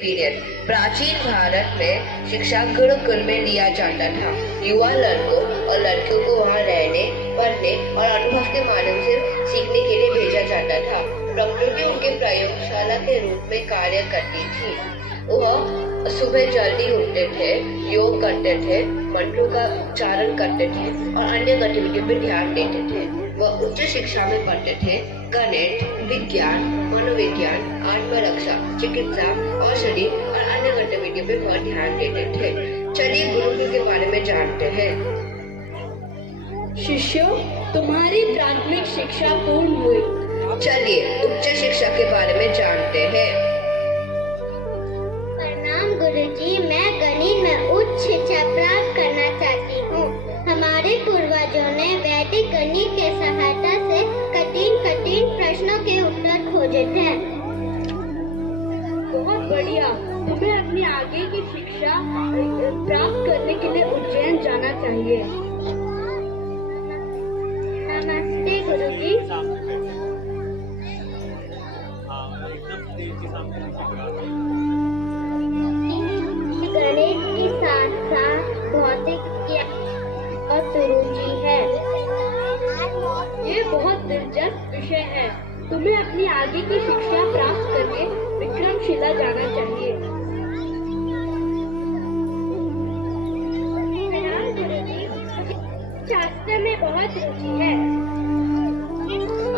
Period. प्राचीन भारत में शिक्षा गुरुकुल में लिया जाता था। युवा लड़कों और लड़कियों को वहां रहने, पढ़ने और अनुभव के माध्यम से सीखने के लिए भेजा जाता था। प्रकृति उनके प्रयोगशाला के रूप में कार्य करती थी। वह सुबह जल्दी उठते थे, योग करते थे, मंत्रों का उच्चारण करते थे और अन्य गतिविधियों पर ध्यान देते थे। वह उच्च शिक्षा में पढ़ते थे। गणित, विज्ञान, मनोविज्ञान, आत्मरक्षा, चिकित्सा, औषधि और अन्य गतिविधियों पर बहुत ध्यान देते थे। चलिए गुरुकुल के बारे में जानते हैं। शिष्यों, तुम्हारी प्राथमिक शिक्षा पूर्ण हुई। चलिए उच्च शिक्षा के बारे में जानते हैं। प्रणाम गुरुजी, मैं गणित में उच्च शिक्षा प्राप्त करना चाहती हूँ। हमारे पूर्वजों ने वैदिक गणित के सहायता से कठिन प्रश्नों के उत्तर खोजे थे। बहुत बढ़िया। तुम्हें अपनी आगे की शिक्षा प्राप्त करने के लिए उज्जैन जाना चाहिए। नमस्ते गुरुजी। गणित के साथ साथ भौतिक और रुचि है। ये बहुत दिलचस्प विषय है। तुम्हें अपनी आगे की शिक्षा प्राप्त करके विक्रमशिला जाना चाहिए। शास्त्र में बहुत रुचि है।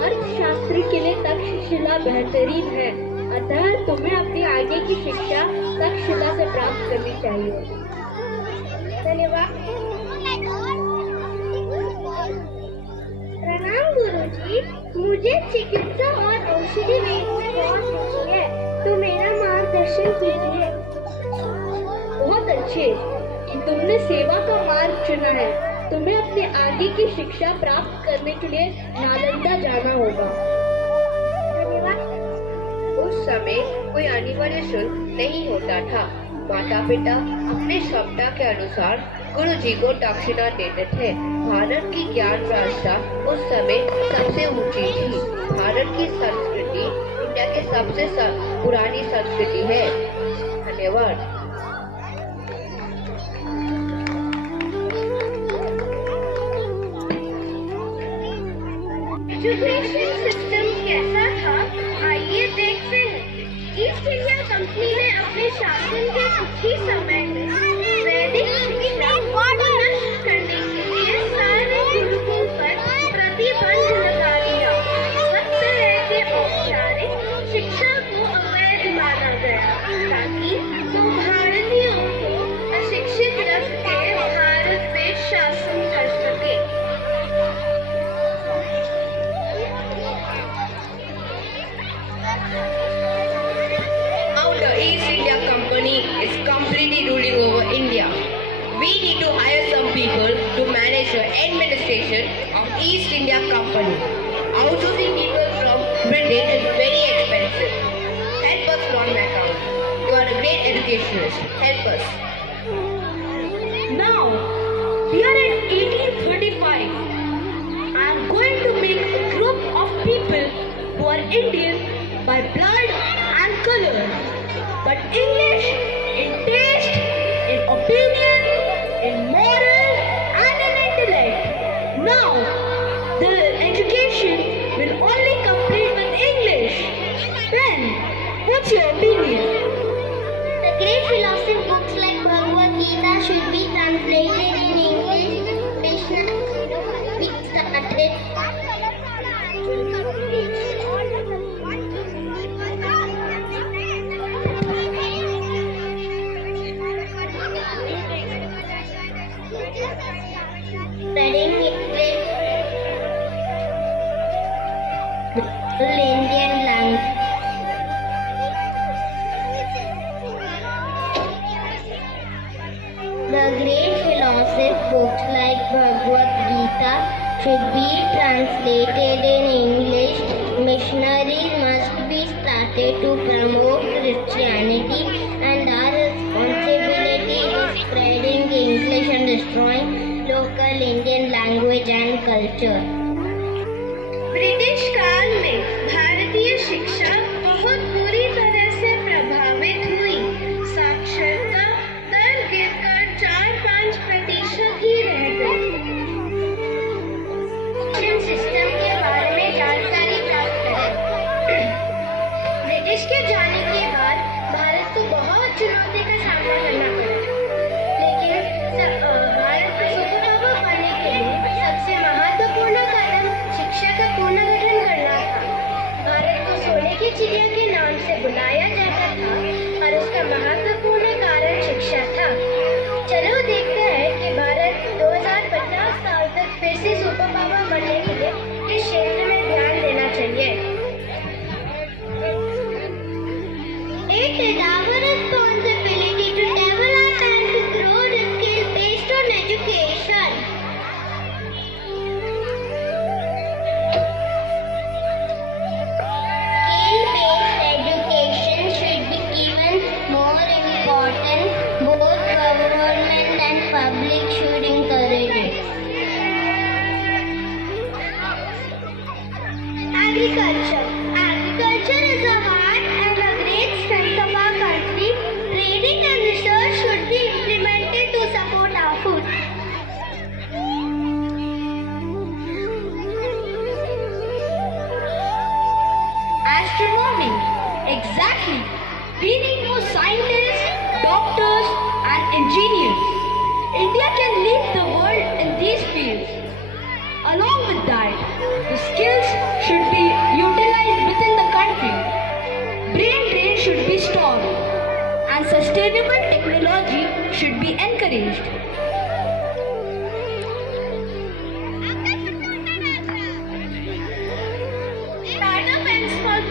अर्थशास्त्र के लिए तक्षशिला बेहतरीन है, अतः तुम्हें अपनी आगे की शिक्षा तक्षशिला से प्राप्त करनी चाहिए। धन्यवाद। प्रणाम गुरुजी, मुझे चिकित्सा और औषधि में बहुत रुचि है, तो मेरा मार्गदर्शन कीजिए। बहुत अच्छे कि तुमने सेवा का मार्ग चुना है। तुम्हें अपने आगे की शिक्षा प्राप्त करने के लिए नालंदा जाना होगा। उस समय कोई अनिवार्य शुल्क नहीं होता था। माता पिता अपने क्षमता के अनुसार गुरु जी को दक्षिणा देते थे। भारत की ज्ञान व्यवस्था उस समय सबसे ऊंची थी। भारत की संस्कृति दुनिया की सबसे पुरानी संस्कृति है। धन्यवाद। एजुकेशन सिस्टम कैसा था, आइए देखते हैं। ईस्ट इंडिया कंपनी ने अपने शासन के कुछ ही समय में वैदिक शिक्षा को नष्ट करने के लिए सारे गुरुकुल पर प्रतिबंध लगा दिया। सब तरह के औपचारिक शिक्षा को अवैध माना गया ताकि वो भारतीयों को अशिक्षित रख के भारत में शासन कर सके। Now the East India Company is completely ruling over India. We need to hire some people to manage the administration of East India Company. Outsourcing people from Britain is very expensive. Help us, Lord Macaulay. You are a great educationist. Help us. Now, we are in 1835. I am going to make a group of people who are Indian by blood and color, but English in taste, in opinion, in moral and in intellect. Now, the education will only complete with English. Ben, what's your opinion? The great philosophy books like Bhagavad Gita should be translated in English. Krishna, we started. Studying English, Indian language. The great philosophy books like Bhagavad Gita should be translated in English. Missionaries must be started to promote Christianity, and our responsibility is spreading English and destroying local Indian language and culture. British काल में भारतीय शिक्षा बहुत बुरी तरह से प्रभावित हुई। need more scientists, doctors, and engineers. India can lead the world in these fields. Along with that, the skills should be utilized within the country. Brain drain should be stopped, and sustainable technology should be encouraged. Startup and small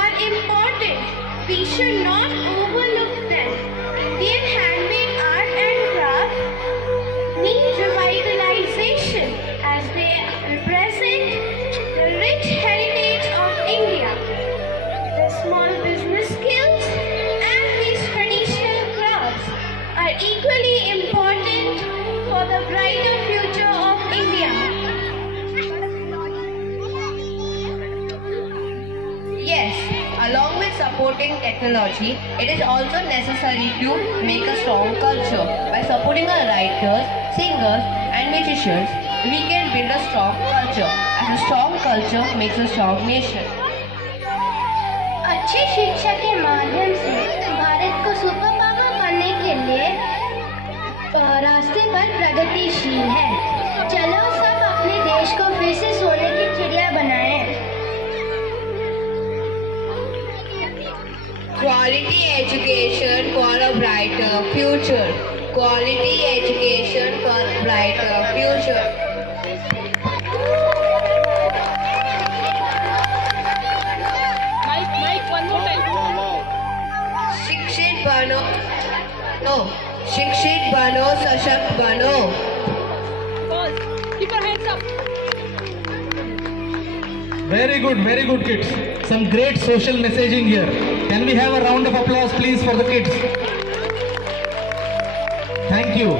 are important. We should not overlook them. Indian handmade art and craft need revitalization as they represent the rich heritage of India. The small business skills and these traditional crafts are equally important for the brighter future of India. Yes, along with supporting technology, it is also necessary to make a strong culture. By supporting our writers, singers, and musicians, we can build a strong culture. As a strong culture makes a strong nation. अच्छी शिक्षा के माध्यम से भारत को super power बनने के लिए रास्ते पर प्रगतिशील है। चलो सब अपने देश को फिर से सोने की चिड़िया बनाएं। Quality education for a brighter future. Quality education for a brighter future. Mike, one more time. शिक्षित बनो, शिक्षित बनो, सशक्त बनो. Pause. Keep your hands up. Very good kids. Some great social messaging here. Can we have a round of applause please for the kids? Thank you.